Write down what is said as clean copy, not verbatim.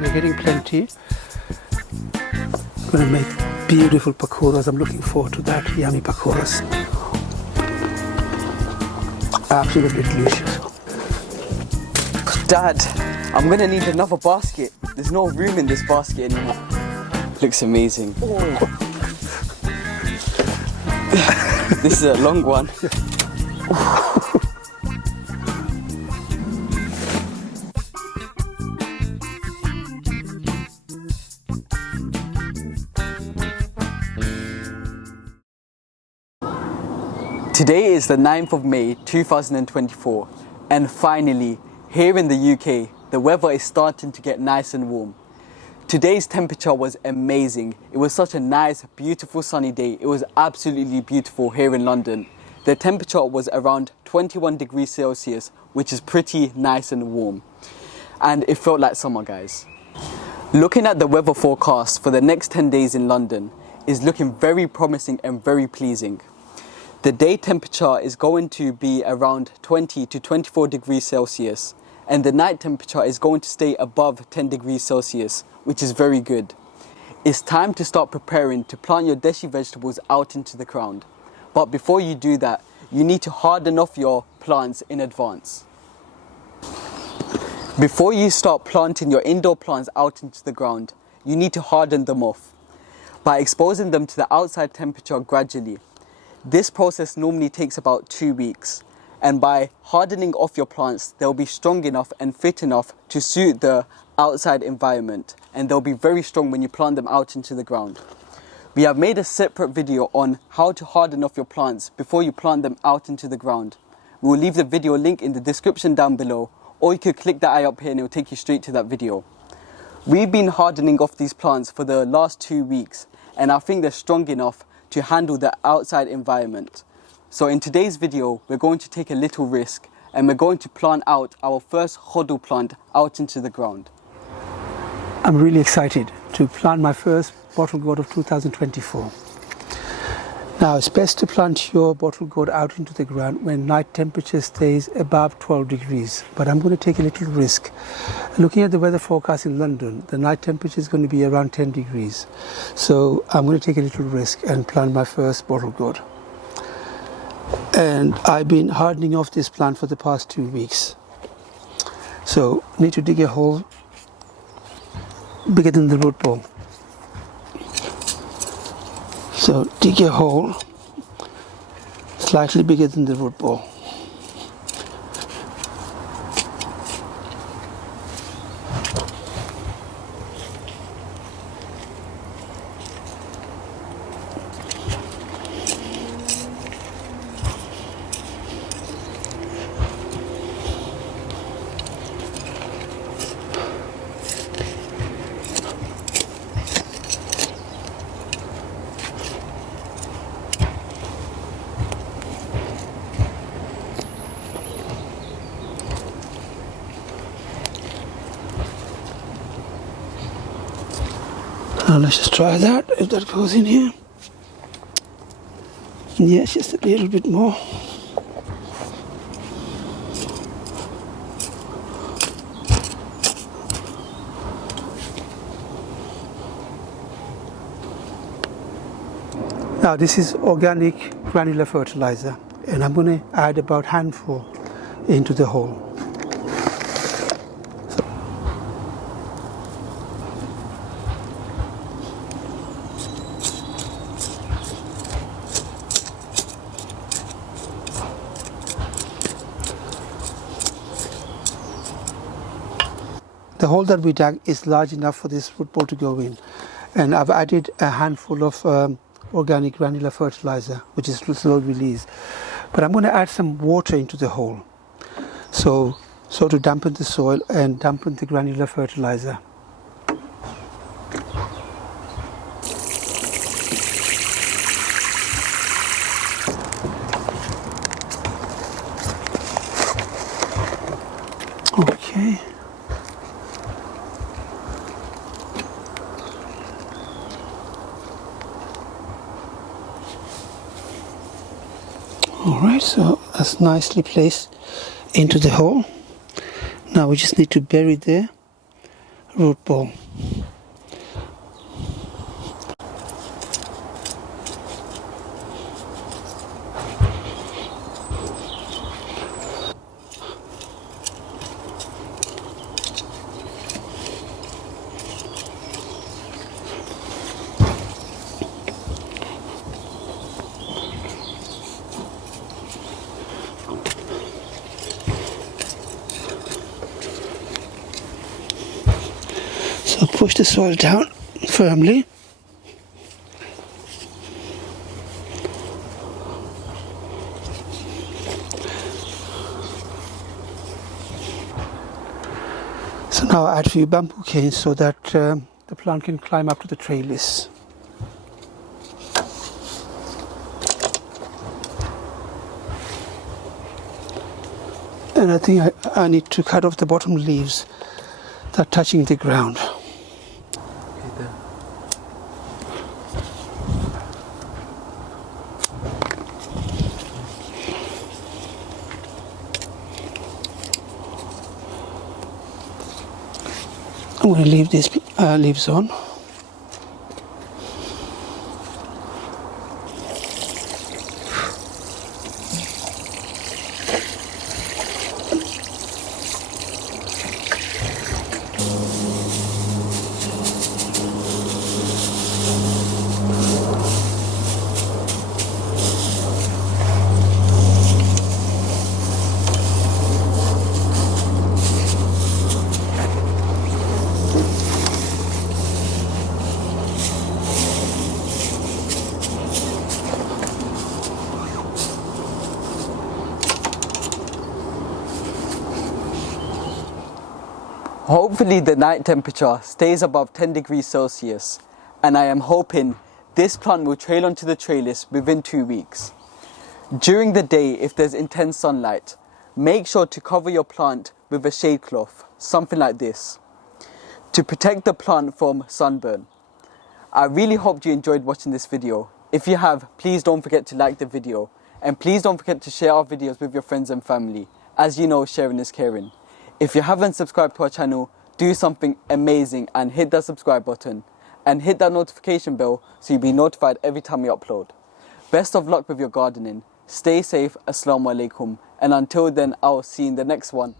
we're getting plenty. I'm going to make beautiful pakoras. I'm looking forward to that. Yummy pakoras. Absolutely delicious. Dad, I'm going to need another basket. There's no room in this basket anymore. Looks amazing. Oh. This is a long one. Today is the 9th of May 2024, and finally, here in the UK, the weather is starting to get nice and warm. Today's temperature was amazing. It was such a nice, beautiful sunny day. It was absolutely beautiful here in London. The temperature was around 21 degrees Celsius, which is pretty nice and warm. And it felt like summer, guys. Looking at the weather forecast for the next 10 days in London is looking very promising and very pleasing. The day temperature is going to be around 20 to 24 degrees Celsius, and the night temperature is going to stay above 10 degrees Celsius, which is very good. It's time to start preparing to plant your deshi vegetables out into the ground. But before you do that, you need to harden off your plants in advance. Before you start planting your indoor plants out into the ground, you need to harden them off by exposing them to the outside temperature gradually. This process normally takes about 2 weeks, and by hardening off your plants, they'll be strong enough and fit enough to suit the outside environment, and they'll be very strong when you plant them out into the ground. We have made a separate video on how to harden off your plants before you plant them out into the ground. We will leave the video link in the description down below, or you could click the eye up here and it will take you straight to that video. We've been hardening off these plants for the last 2 weeks, and I think they're strong enough to handle the outside environment. So in today's video, we're going to take a little risk, and we're going to plant out our first hodl plant out into the ground. I'm really excited to plant my first bottle gourd of 2024. Now, it's best to plant your bottle gourd out into the ground when night temperature stays above 12 degrees. But I'm going to take a little risk. Looking at the weather forecast in London, the night temperature is going to be around 10 degrees. So I'm going to take a little risk and plant my first bottle gourd. And I've been hardening off this plant for the past 2 weeks. So need to dig a hole bigger than the root ball. So dig a hole slightly bigger than the root ball. Now let's just try that, if that goes in here. Yes, just a little bit more. Now this is organic granular fertilizer, and I'm going to add about a handful into the hole. The hole that we dug is large enough for this root ball to go in, and I've added a handful of organic granular fertilizer, which is slow release. But I'm going to add some water into the hole, so to dampen the soil and dampen the granular fertilizer. Okay. Alright, so that's nicely placed into the hole. Now we just need to bury there root ball. So push the soil down firmly. So now add a few bamboo canes so that the plant can climb up to the trellis. And I think I need to cut off the bottom leaves that are touching the ground. I'm going to leave these leaves on. Hopefully the night temperature stays above 10 degrees Celsius, and I am hoping this plant will trail onto the trellis within 2 weeks. During the day, if there's intense sunlight, make sure to cover your plant with a shade cloth, something like this, to protect the plant from sunburn. I really hope you enjoyed watching this video. If you have, please don't forget to like the video, and please don't forget to share our videos with your friends and family. As you know, sharing is caring. If you haven't subscribed to our channel, do something amazing and hit that subscribe button and hit that notification bell so you'll be notified every time we upload. Best of luck with your gardening. Stay safe. Assalamu alaikum. And until then, I'll see you in the next one.